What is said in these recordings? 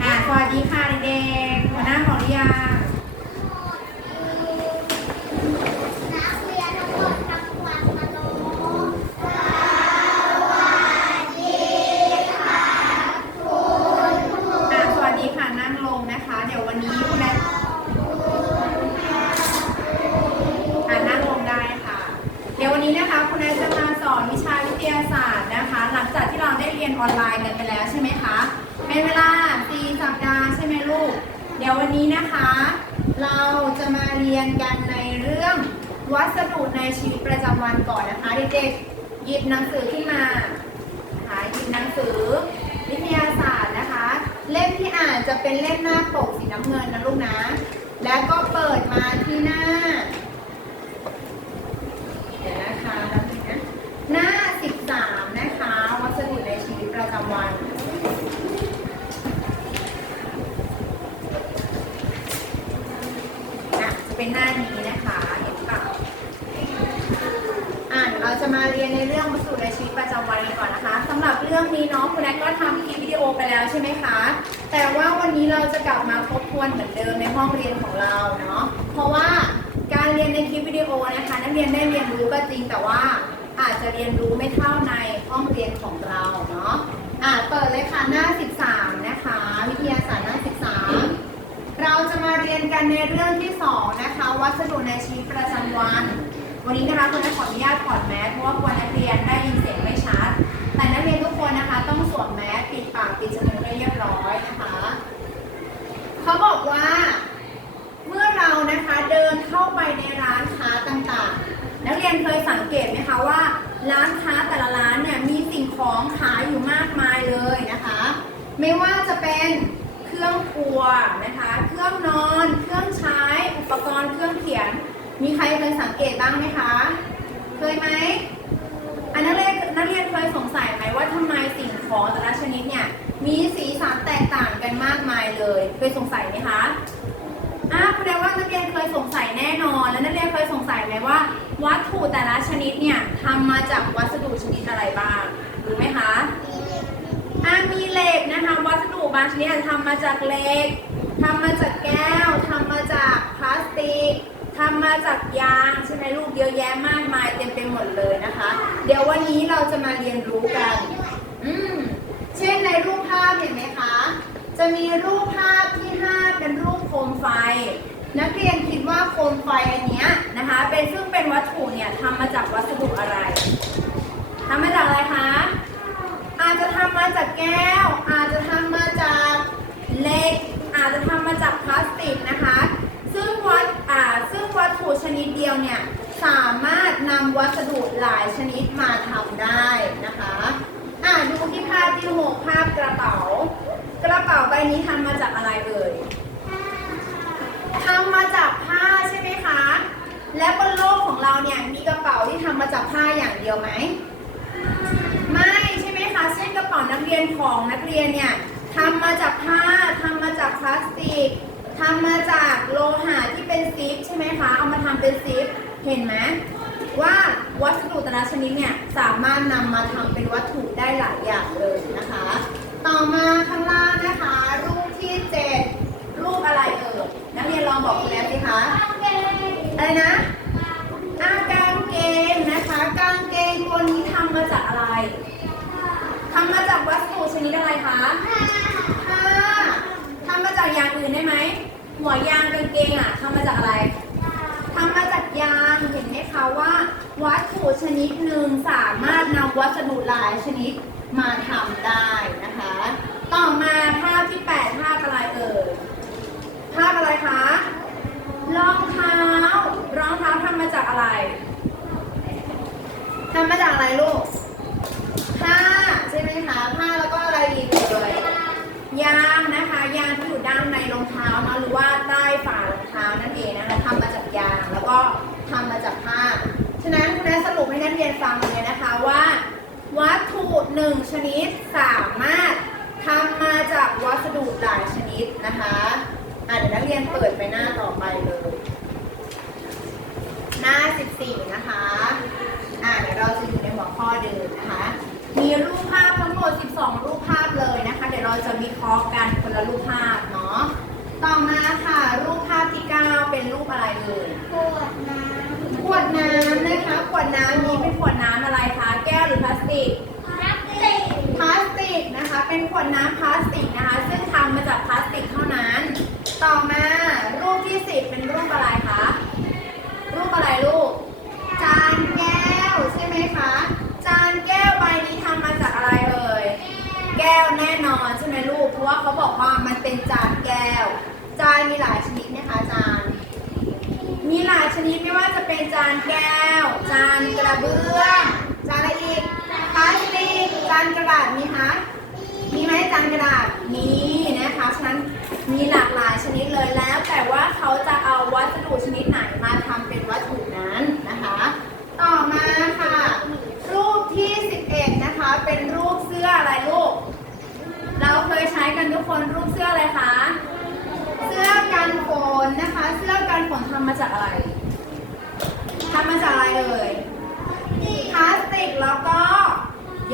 อ่าสวัสดีค่ะเด็กๆหัวหน้าของหรือยังนักเรียนทั้งหมดทั้งวันมาโนสวัสดีค่ะคุณอ่าสวัสดีค่ะนั่งลงนะคะเดี๋ยววันนี้คุณแม่อ่านั่งลงได้ค่ะเดี๋ยววันนี้นะคะคุณแม่จะมาสอนวิชาวิทยาศาสตร์นะคะหลังจากที่เราได้เรียนออนไลน์กันไปแล้วใช่ไหมคะเป็นเวลา4สัปดาห์ใช่ไหมลูก เดี๋ยววันนี้นะคะ เราจะมาเรียนกันในเรื่องวัสดุในชีวิตประจำวันก่อนนะคะเด็กๆหยิบหนังสือขึ้นมานะคะหยิบหนังสือวิทยาศาสตร์นะคะ เล่มที่อ่านจะเป็นเล่มหน้าปกสีน้ำเงินนะลูกนะ แล้วก็เปิดมาที่หน้า เดี๋ยวนะคะแป๊บนึงนะหน้า 13 นะคะ วัสดุในชีวิตประจำวัน อะจะ เป็นหน้านี้นะคะเห็นเปล่าอ่าเดี๋ยวเราจะมาเรียนในเรื่องวัสดุในชีวิตประจำวันกันก่อนนะคะสำหรับเรื่องนี้เน้องคุณแอนก็ทำคลิปวิดีโอไปแล้วใช่ไหมคะ แต่ว่าวันนี้เราจะกลับมาทบทวนเหมือนเดิมในห้องเรียนของเราเนาะเพราะว่าการเรียนในคลิปวิดีโอนะคะนักเรียนได้เรียนรู้ก็จริงแต่ว่าอาจจะเรียนรู้ไม่เท่าในห้องเรียนของเราเนาะอ่าเปิดเลยค่ะหน้า 13 นะคะ วิทยาศาสตร์หน้า 13 เรา จะมาเรียนกันในเรื่องที่สองนะคะ วัสดุในชีวิตประจำวัน วันนี้นะคะคุณนักขออนุญาตถอดแมสเพราะว่ากลัวนักเรียนได้ยินเสียงไม่ชัด แต่นักเรียนทุกคนนะคะ ต้องสวมแมสปิดปากปิดจมูกให้เรียบร้อยนะคะ เขาบอกว่าเมื่อเรานะคะเดินเข้าไปในร้านค้าต่างๆ นักเรียนเคยสังเกตไหมคะว่า ร้านค้าแต่ละร้านเนี่ยมีสิ่งของขายอยู่มากมายเลยนะคะ ไม่ว่าจะเป็นเครื่องครัวนะคะ เครื่อง กตบ้างไหมคะ เคยไหมอันนักเรียนนักเรียนเคยสงสัยไหมว่าทำไมสิ่งของแต่ละชนิดเนี่ยมีสีสันแตกต่างกันมากมายเลย เคยสงสัยไหมคะอ่าแสดงว่านักเรียนเคยสงสัยแน่นอน แล้วนักเรียนเคยสงสัยไหมว่า วัตถุแต่ละชนิดเนี่ยทำมาจากวัสดุชนิดอะไรบ้างรู้ไหมคะอ่ามีเหล็กนะคะวัสดุบางชนิดทำมาจากเหล็กทำมาจากแก้วทำมาจากพลาสติก ทำมาจากยางใช่ไหมลูกเยอะแยะมากมายเต็มไปหมดเลยนะคะ เดี๋ยววันนี้เราจะมาเรียนรู้กัน อืมเช่นในรูปภาพเห็นไหมคะ จะมีรูปภาพที่ 5 เป็นรูปโคมไฟ นักเรียนคิดว่าโคมไฟอันนี้นะคะ เป็นซึ่งเป็นวัตถุเนี่ยทำมาจากวัสดุอะไรทำมาจากอะไรคะ อาจจะทำมาจากแก้ว อาจจะทำมาจากเหล็ก อาจจะทำมาจากพลาสติกนะคะ ซึ่งวัตอ่าซึ่งวัต ถุชนิดเดียวเนี่ยสามารถนำวัสดุหลายชนิดมาทำได้นะคะอ่าดูที่ภาพที่หกภาพกระเป๋า กระเป๋าใบนี้ทำมาจากอะไรเอ่ยทำมาจากผ้าใช่ไหมคะ และบนโลกของเราเนี่ยมีกระเป๋าที่ทำมาจากผ้าอย่างเดียวไหมไม่ใช่ไหมคะ เช่นกระเป๋านักเรียนของนักเรียนเนี่ยทำมาจากผ้าทำมาจากพลาสติก ทำมาจากโลหะที่เป็นซิปใช่ไหมคะ เอามาทำเป็นซิป เห็นไหมว่าวัสดุแต่ละชนิดเนี่ยสามารถนำมาทำเป็นวัตถุได้หลายอย่างเลยนะคะ ต่อมาข้างล่างนะคะ รูปที่เจ็ดรูปอะไรเอ่ยนักเรียนลองบอกคุณแม่สิคะอะไรนะอากางเกงนะคะ กางเกงตัวนี้ทำมาจากอะไรทำมาจากวัสดุชนิดอะไรคะ ทำมาจากอย่างอื่นได้ไหม หัวยางกางเกงอะทำมาจากอะไรทำมาจากยางเห็นไหมคะว่า วัตถุชนิดหนึ่งสามารถนำวัสดุหลายชนิดมาทำได้นะคะ ต่อมาภาพที่แปดภาพอะไรเอ่ยภาพอะไรคะรองเท้ารองเท้าทำมาจากอะไรทำมาจากอะไรลูกผ้าใช่ไหมคะผ้าแล้วก็อะไรอีกเลยยาง หรือว่าใต้ฝ่ารองเท้านั่นเองนะคะทำมาจากยางแล้วก็ทำมาจากผ้า ฉะนั้นคุณแม่สรุปให้นักเรียนฟังเลยนะคะว่า วัตถุหนึ่งชนิดสามารถทำมาจากวัสดุหลายชนิดนะคะอะเดี๋ยวนักเรียนเปิดไปหน้าต่อไปเลย หน้า 14 นะคะอ่าเดี๋ยวเราจะอยู่ในหัวข้อเดิมนะคะ มีรูปภาพทั้งหมด 12 รูปภาพเลยนะคะ เดี๋ยวเราจะวิเคราะห์กันคนละรูปภาพ ต่อมาค่ะ รูปภาพที่เก้าเป็นรูปอะไรเอ่ย ขวดน้ำขวดน้ำนะคะ ขวดน้ำนี้เป็นขวดน้ำอะไรคะ แก้วหรือพลาสติก พลาสติก พลาสติกนะคะ เป็นขวดน้ำพลาสติกนะคะ ซึ่งทำมาจากพลาสติกเท่านั้น ต่อมารูปที่สิบเป็นรูปอะไรคะ รูปอะไรลูก จานแก้วใช่ไหมคะ จานแก้วใบนี้ทำมาจากอะไรเอ่ย แก้วแน่นอนใช่ไหมลูก เพราะว่าเขาบอกว่ามันเป็นจานแก้ว จานมีหลายชนิดไหมคะจาน มีหลายชนิดไม่ว่าจะเป็นจานแก้ว จานกระเบื้อง จานอะไรอีกพลาสติก จานกระดาษมีคะมีไหมจานกระดาษ มีนะคะ ฉะนั้นมีหลากหลายชนิดเลยแล้ว แต่ว่าเขาจะเอาวัสดุชนิดไหนมาทำเป็นวัตถุนั้นนะคะ ต่อมาค่ะ รูปที่ 11 นะคะ เป็นรูปเสื้ออะไรลูก เราเคยใช้กันทุกคนรูปเสื้ออะไรคะ สื้อกันฝนนะคะ เสื้อกันฝนทำมาจากอะไรทำมาจากอะไรเอ่ยพลาสติกแล้วก็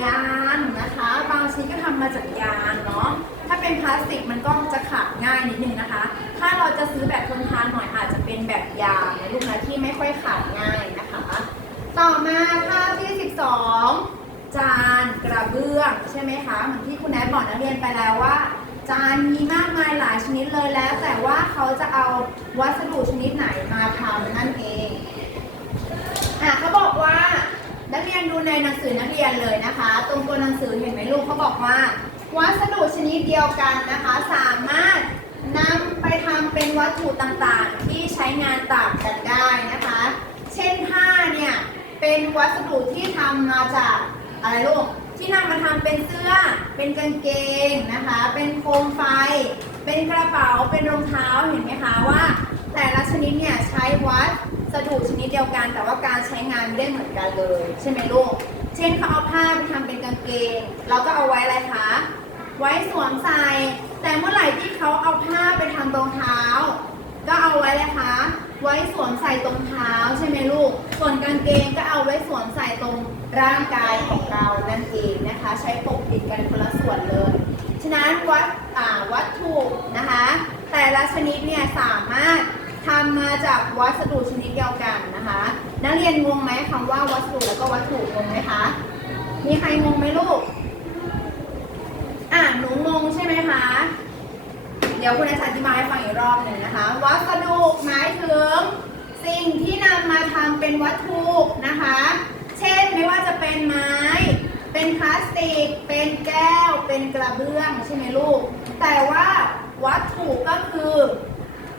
ยางนะคะ บางชิ้นก็ทำมาจากยางเนาะถ้าเป็นพลาสติกมันก็จะขาดง่ายนิดนึงนะคะ ถ้าเราจะซื้อแบบทนทานหน่อยอาจจะเป็นแบบยางนะลูกนะที่ไม่ค่อยขาดง่ายนะคะ ต่อมาภาพที่ 12 จานกระเบื้องใช่ไหมคะเหมือนที่คุณแอดบอกนักเรียนไปแล้วว่า จานมีมากมายหลายชนิดเลยแล้ว แต่ว่าเขาจะเอาวัสดุชนิดไหนมาทำนั่นเองอะเขาบอกว่านักเรียนดูในหนังสือนักเรียนเลยนะคะ ตรงตัวหนังสือเห็นไหมลูกเขาบอกว่า วัสดุชนิดเดียวกันนะคะ สามารถนำไปทำเป็นวัตถุต่างๆ ที่ใช้งานต่างกันได้นะคะ เช่นผ้าเนี่ยเป็นวัสดุที่ทำมาจากอะไรลูก ที่นำมาทำเป็นเสื้อ เป็นกางเกงนะคะ เป็นโคมไฟ เป็นกระเป๋า เป็นรองเท้า เห็นไหมคะว่า แต่ละชนิดเนี่ยใช้วัสดุชนิดเดียวกัน แต่ว่าการใช้งานไม่ได้เหมือนกันเลย ใช่ไหมลูก เช่นเขาเอาผ้าไปทำเป็นกางเกง เราก็เอาไว้อะไรคะ ไว้สวมใส่ แต่เมื่อไหร่ที่เขาเอาผ้าไปทำรองเท้า ก็เอาไว้เลยคะ ไว้สวมใส่ตรงเท้าใช่ไหมลูก ส่วนกางเกงก็เอาไว้สวมใส่ตรงร่างกายของเรานั่นเองนะคะ ใช้ปกปิดกันคนละส่วนเลย ฉะนั้นวัตวัตถุนะคะ แต่ละชนิดเนี่ยสามารถทำมาจากวัสดุชนิดเดียวกันนะคะ นักเรียนงงไหมคำว่าวัสดุแล้วก็วัตถุงงไหมคะ มีใครงงไหมลูก อะหนูงงใช่ไหมคะ เดี๋ยวคุณอาจารย์อธิบายให้ฟังอีกรอบหนึ่งนะคะ วัสดุหมายถึง สิ่งที่นำมาทำเป็นวัตถุนะคะ เช่นไม่ว่าจะเป็นไม้ เป็นพลาสติก เป็นแก้ว เป็นกระเบื้องใช่ไหมลูก แต่ว่าวัตถุก็คือ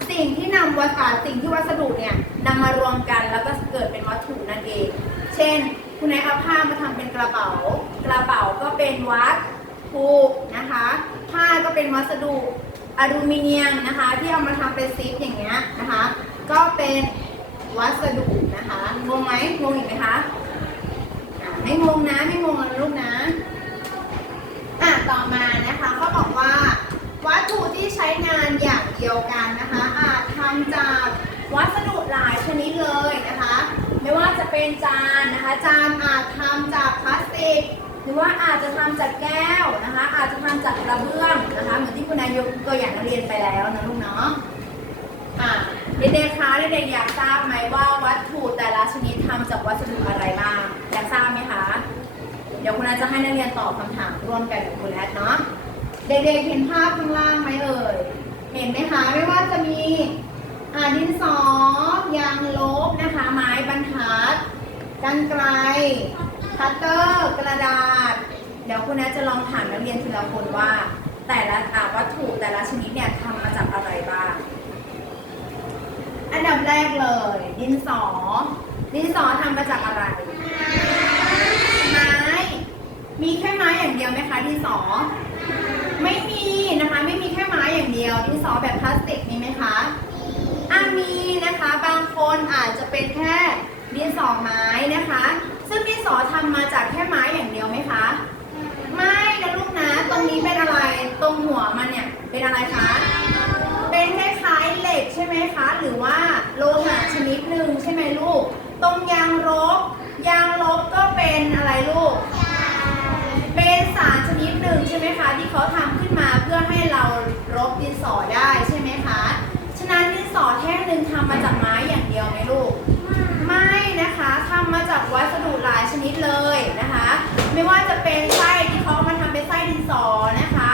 สิ่งที่นำวัสดุสิ่งที่วัสดุเนี่ยนำมารวมกันแล้วก็เกิดเป็นวัตถุนั่นเอง เช่น คุณนายเอาผ้ามาทำเป็นกระเป๋า กระเป๋าก็เป็นวัตถุนะคะ ผ้าก็เป็นวัสดุ อลูมิเนียมนะคะ ที่เอามาทำเป็นซิปอย่างเงี้ยนะคะ ก็เป็นวัสดุนะคะงงไหมงงอีกไหมคะะไม่งงนะไม่งงนะลูกนะอะต่อมานะคะเขาบอกว่า วัตถุที่ใช้งานอย่างเดียวกันนะคะ อาจทำจากวัสดุหลายชนิดเลยนะคะ ไม่ว่าจะเป็นจานนะคะ จานอาจทำจากพลาสติก รือว่าอาจจะทำจากแก้วนะคะ อาจจะทำจากกระเบื้องนะคะ เหมือนที่คุณนายยกตัวอย่างนักเรียนไปแล้วนะลูกเนาะอะเด็กๆคะเด็กๆอยากทราบไหมว่าวัตถุแต่ละชนิดทำจากวัสดุอะไรบ้างอยากทราบไหมคะเดี๋ยวคุณอาจจะให้นักเรียนตอบคำถามร่วมกันกับคุณแอดเนาะเด็กๆเห็นภาพข้างล่างไหมเอ่ยเห็นไหมคะไม่ว่าจะมีอาดินสอยางลบนะคะ ไม้บรรทัดกันไกล คัตเตอร์กระดาษ เดี๋ยวคุณแอดจะลองถามนักเรียนทีละคนว่า แต่ละวัตถุแต่ละชนิดเนี่ยทำมาจากอะไรบ้าง อันดับแรกเลย ดินสอ ดินสอทำมาจากอะไร ไม้ มีแค่ไม้อย่างเดียวไหมคะดินสอ ไม่มีนะคะ ไม่มีแค่ไม้อย่างเดียว ดินสอแบบพลาสติกมีไหมคะอะมีนะคะ บางคนอาจจะเป็นแค่ ดินสอไม้นะคะ ซึ่งดินสอทำมาจากแค่ไม้อย่างเดียวไหมคะ ไม่นะลูกนะ ตรงนี้เป็นอะไร ตรงหัวมันเนี่ยเป็นอะไรคะ เป็นคล้ายๆเหล็กใช่ไหมคะ หรือว่าโลหะชนิดหนึ่งใช่ไหมลูก ตรงยางรบ ยางรบก็เป็นอะไรลูก เป็นสารชนิดหนึ่งใช่ไหมคะ ที่เขาทำขึ้นมาเพื่อให้เรารบดินสอได้ใช่ไหมคะ ฉะนั้นดินสอแท่งหนึ่งทำมาจากไม้อย่างเดียวไหมลูก นะคะทำจากวัสดุหลายชนิดเลยนะคะ ไม่ว่าจะเป็นไส้ที่เขาเอามาทำเป็นไส้ดินสอนะคะ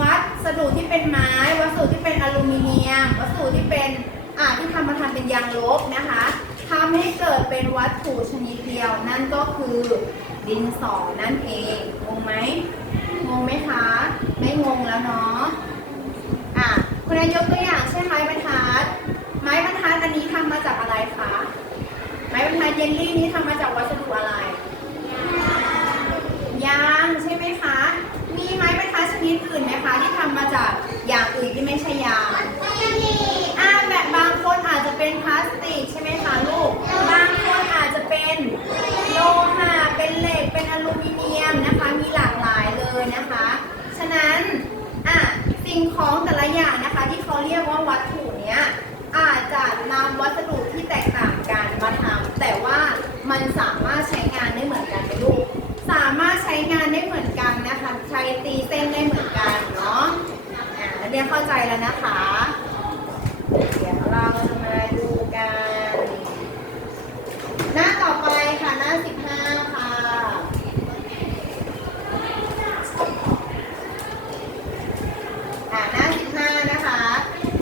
วัสดุที่เป็นไม้ วัสดุที่เป็นอลูมิเนียม วัสดุที่เป็นอ่าที่ทำมาทำเป็นยางลบนะคะทำให้เกิดเป็นวัตถุชนิดเดียว นั่นก็คือดินสอนั่นเองงงไหมงงไหมคะ ไม่งงแล้วเนาะอะคุณนายยกตัวอย่างเช่นไม้บรรทัด ไม้บรรทัดอันนี้ทำมาจากอะไรคะ ม้บรรทัดเยลลี่นี้ทำมาจากวัสดุอะไร ยางใช่ไหมคะ มีไม้บรรทัดชนิดอื่นไหมคะ ที่ทำมาจากอย่างอื่นที่ไม่ใช่ยางอ่าแบบบางคนอาจจะเป็นพลาสติกใช่ไหมคะลูก บางคนอาจจะเป็น ใจแล้วนะคะ เดี๋ยวเราจะมาดูกัน หน้าต่อไปค่ะ หน้า15ค่ะ อ่าหน้า15นะคะ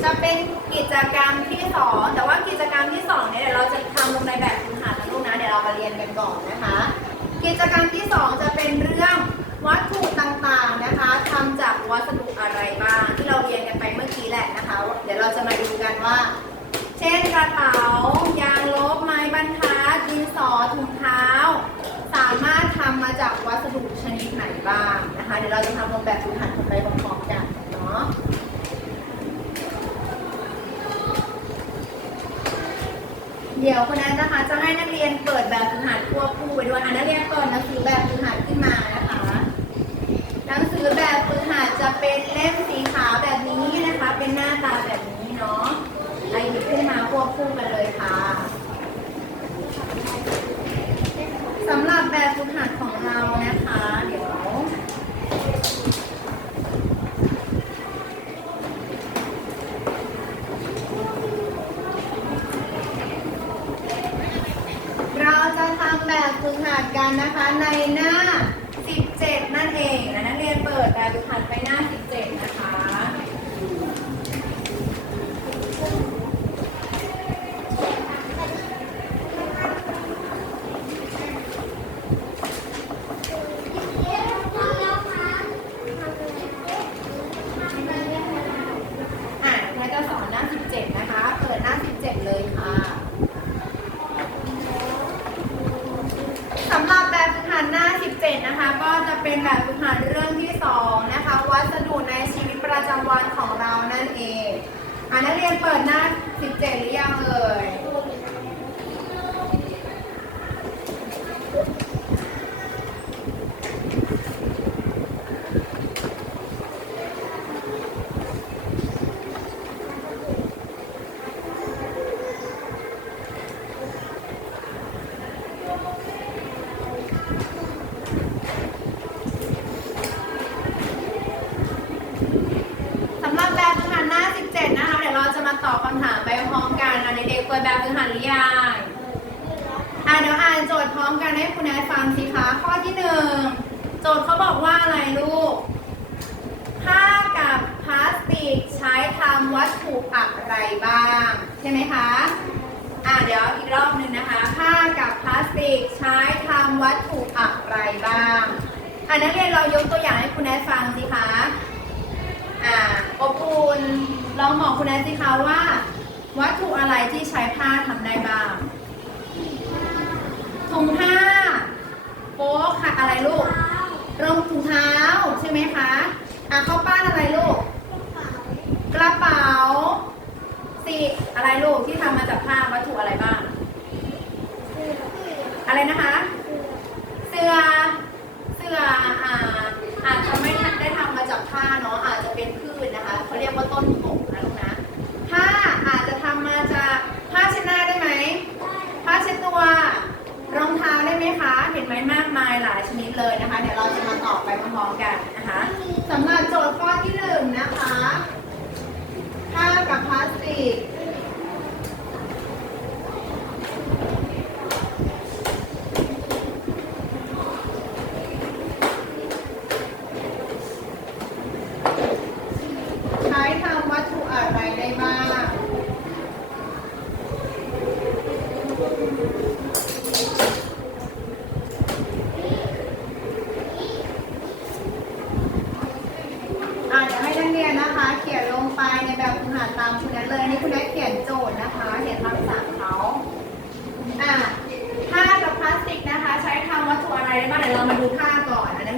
จะเป็นกิจกรรมที่2แต่ว่ากิจกรรมที่2เนี่ยเดี๋ยวเราจะทำลงในแบบพื้นฐานนะลูกนะ เดี๋ยวเรามาเรียนกันก่อนนะคะ กิจกรรมที่2จะเป็น กระเป๋า ยางลบ ไม้บรรทัดดินสอถุงเท้า สามารถทำมาจากวัสดุชนิดไหนบ้างนะคะ เดี๋ยวเราจะทำลงแบบพื้นฐานกันไปพร้อมๆกันเนาะเดี๋ยวคนนั้นนะคะจะให้นักเรียนเปิดแบบฝึกหัดควบคู่ไปด้วยอะนักเรียนเปิดหนังสือแบบฝึกหัดขึ้นมานะคะ หนังสือแบบฝึกหัดจะเป็นเล่ม อะเด็กๆเปิดแบบฝึกหัดหรือยังอะเดี๋ยวอ่านโจทย์พร้อมกันให้คุณแอดฟังสิคะ ข้อที่หนึ่งโจทย์เขาบอกว่าอะไรลูก ผ้ากับพลาสติกใช้ทำวัตถุอะไรบ้าง ใช่ไหมคะ อะเดี๋ยวอีกรอบหนึ่งนะคะ ผ้ากับพลาสติกใช้ทำวัตถุอะไรบ้าง อะนักเรียนเรายกตัวอย่างให้คุณแอดฟังสิคะ อ่าอบอุ่นลองบอกคุณแอนสิคะว่า วัตถุอะไรที่ใช้ผ้าทำได้บ้างถุงผ้าโป๊ะค่ะอะไรลูกรองถุงเท้าใช่ไหมคะอะข้าป้านอะไรลูก กระเป๋าสิอะไรลูกที่ทำมาจากผ้าวัตถุอะไรบ้าง อะไรนะคะ เสื้อ เสื้ออ่าอาจจะไม่ได้ทำมาจากผ้าเนาะอาจจะเป็นพืชนะคะเขาเรียกว่าต้นกกนะลูกนะผ้า จจะทำมาจากผ้าเช็ดหน้าได้ไหมผ้าเช็ดตัวรองเท้าได้ไหมคะ เห็นไหมมากมายหลายชนิดเลยนะคะ เดี๋ยวเราจะมาตอบไปพร้อมๆกันนะคะสำหรับโจทย์ข้อที่หนึ่งนะคะผ้ากับพลาสติก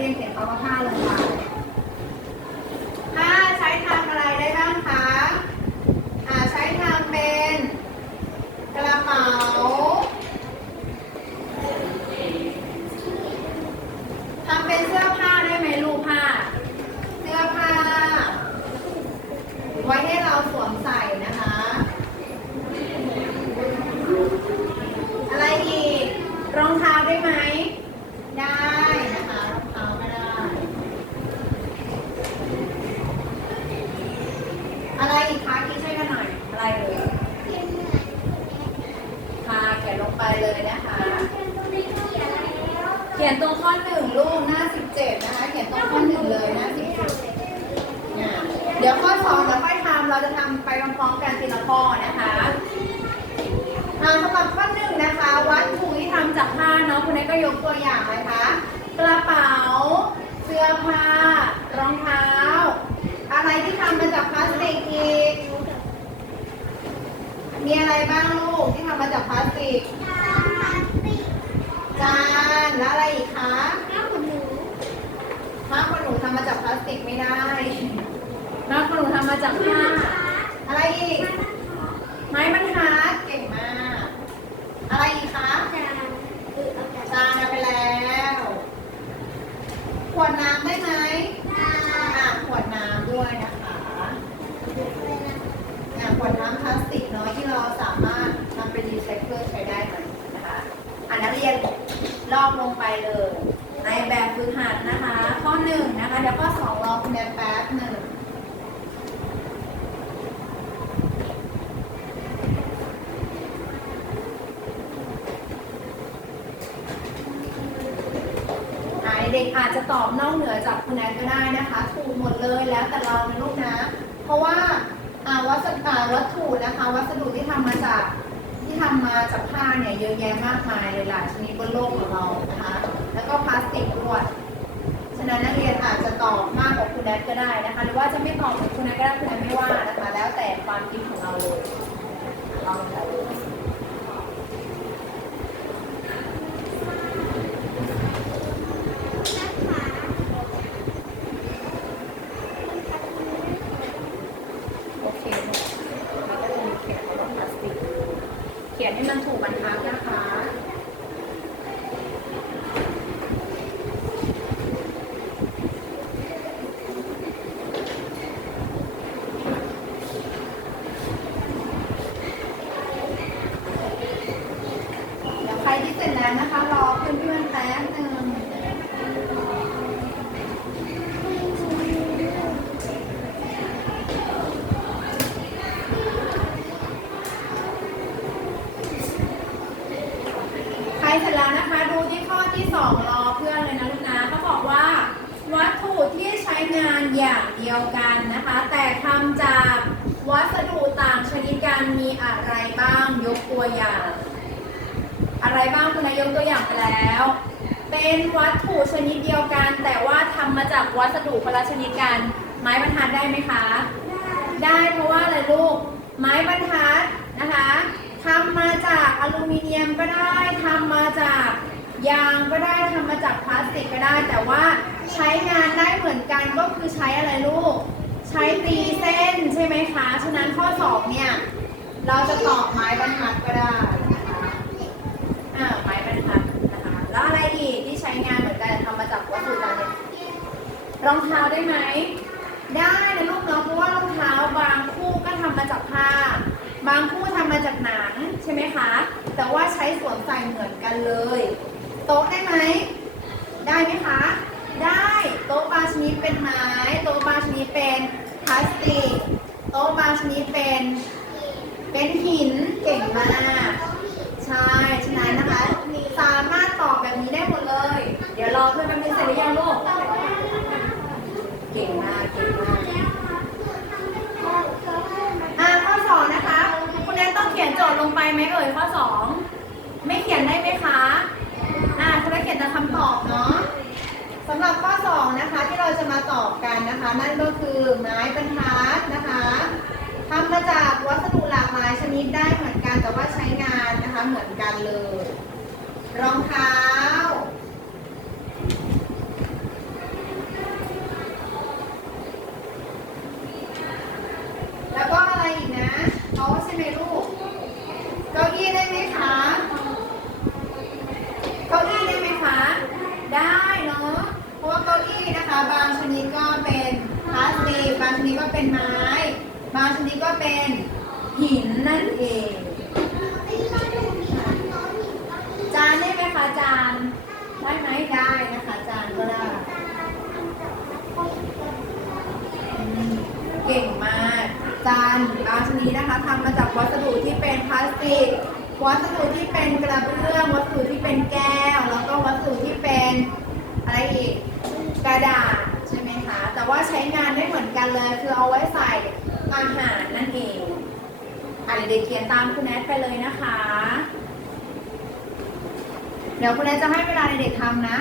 รียกเสียงเขาว่าผ้าเลย ไปเลยนะคะ เขียนตรงข้อหนึ่งลูกหน้าสิบเจ็ดนะคะ เขียนตรงข้อหนึ่งเลยหน้าสิบเจ็ดเดี๋ยวข้อสองเราค่อยทำเราจะทำไปพร้อมๆกันทีละข้อนะคะอ่าสำหรับข้อหนึ่งนะคะ วัตถุที่ทำจากผ้าเนาะคุณนายก็ยกตัวอย่างเลยคะกระเป๋า เสื้อผ้ารองเท้า อะไรที่ทำมาจากพลาสติกอีกมีอะไรบ้างลูกที่ทำมาจากพลาสติกานแล้วอะไรอีกคะผ้าขนหนูทำมาจากพลาสติกไม่ได้ผ้าขนหนูทำมาจากผ้าอะไรอีก ไม้บรรทัดเก่งมาก อะไรอีกคะ จานเอาไปแล้ว ขวดน้ำได้ไหมอะขวดน้ำด้วยนะคะอย่างขวดน้ำพลาสติกเนาะที่เราสามารถนำไปรีไซเคิลใช้ได้ไหมนะคะอ่านนักเรียนลอกลงไปเลย ในแบบฝึกหัดนะคะ ข้อหนึ่งนะคะ เดี๋ยวข้อสองรอคุณแดนแป๊บหนึ่ง อ่าเด็กอาจจะตอบ เหนือจากคุณแอนก็ได้นะคะ ถูกหมดเลยแล้วแต่เรานะลูกนะ เพราะว่าวัสดุวัตถุนะคะ วัสดุที่ทำมาจากที่ทำมาจากผ้าเนี่ยเยอะแยะมากมายเลยหลายชนิดบนโลกของเรานะคะแล้วก็พลาสติกด้วยฉะนั้นนักเรียนอาจจะตอบมากกว่าคุณแอนก็ได้นะคะ หรือว่าจะไม่ตอบเหมือนคุณแอนก็ได้คุณแอนไม่ว่านะคะ แล้วแต่ความคิดของเราเลยลองดู โอเคแล้วก็จะมีเขียนคำว่าพลาสติก เขียนให้มันถูกบรรทัดนะคะ เดี๋ยวใครที่เสร็จแล้วนะคะ รอเพื่อนๆแป๊บหนึ่ง ใครเสร็จแล้วนะคะ ดูที่ข้อที่ 2 รอเพื่อนเลยนะลูกนะเขาบอกว่า วัตถุที่ใช้งานอย่างเดียวกันนะคะ แต่ทำจากวัสดุต่างชนิดกันมี อะไรบ้างยกตัวอย่าง อะไรบ้างคุณนายยกตัวอย่างไปแล้ว เป็นวัตถุชนิดเดียวกัน แต่ว่าทำมาจากวัสดุคนละชนิดกัน ไม้บรรทัดได้ไหมคะ ได้เพราะว่าอะไรลูก ไม้บรรทัดนะคะทำมาจากอลูมิเนียมก็ได้ทำมาจากยางก็ได้ทำมาจากพลาสติกก็ได้ แต่ว่าใช้งานได้เหมือนกันก็คือใช้อะไรลูก ใช้ตีเส้นใช่ไหมคะ ฉะนั้นข้อสอบเนี่ย เราจะตอบไม้บรรทัดก็ได้นะคะอ่าไม้บรรทัดนะคะ แล้วอะไรอีกที่ใช้งานเหมือนกันทำมาจากวัสดุต่างเนี่ยรองเท้าได้ไหม ได้นะลูกเนาะเพราะว่ารองเท้าบางคู่ก็ทำมาจากผ้า บางคู่ทำมาจากหนังใช่ไหมคะ แต่ว่าใช้สวมใส่เหมือนกันเลย โต๊ะได้ไหม ได้ไหมคะ ได้โต๊ะบางชนิดเป็นไม้ โต๊ะบางชนิดเป็นพลาสติก โต๊ะบางชนิดเป็น เป็นหินเก่งมาก ใช่ฉะนั้นนะคะสามารถตอบแบบนี้ได้หมดเลย เดี๋ยวรอเพื่อนแป๊บนึงเสร็จหรือยังลูกเก่งมากเก่งมากอ่าข้อสองนะคะคุณแนนต้องเขียนโจทย์ลงไปไหมเอ่ยข้อสองไม่เขียนได้ไหมคะอ่าคุณแนนเขียนแต่คำตอบเนาะสำหรับข้อสองนะคะที่เราจะมาตอบกันนะคะ นั่นก็คือไม้บรรทัดนะคะ ทำมาจากวัสดุหลากหลายชนิดได้เหมือนกันแต่ว่าใช้งานนะคะเหมือนกันเลย รองเท้า แล้วก็อะไรอีกนะโต๊ะใช่ไหมลูก เก้าอี้ได้ไหมคะ เก้าอี้ได้ไหมคะ ได้เนาะ เพราะว่าเก้าอี้นะคะ บางชนิดก็เป็นพลาสติก บางชนิดก็เป็นไม้ บางนี้ก็เป็นหินนั่นเอง จานได้ไหมคะจาน ได้ไหมได้นะคะจานก็ได้ เก่งมาก จานบางชนิดนะคะทำมาจากวัสดุที่เป็นพลาสติก วัสดุที่เป็นกระเบื้อง วัสดุที่เป็นแก้ว แล้วก็วัสดุที่เป็นอะไรอีก กระดาษใช่ไหมคะ แต่ว่าใช้งานไม่เหมือนกันเลย คือเอาไว้ใส่ อาหารนั่นเองอะเด็กเขียนตามคุณแอดไปเลยนะคะ เดี๋ยวคุณแอดจะให้เวลาเด็กๆทำนะ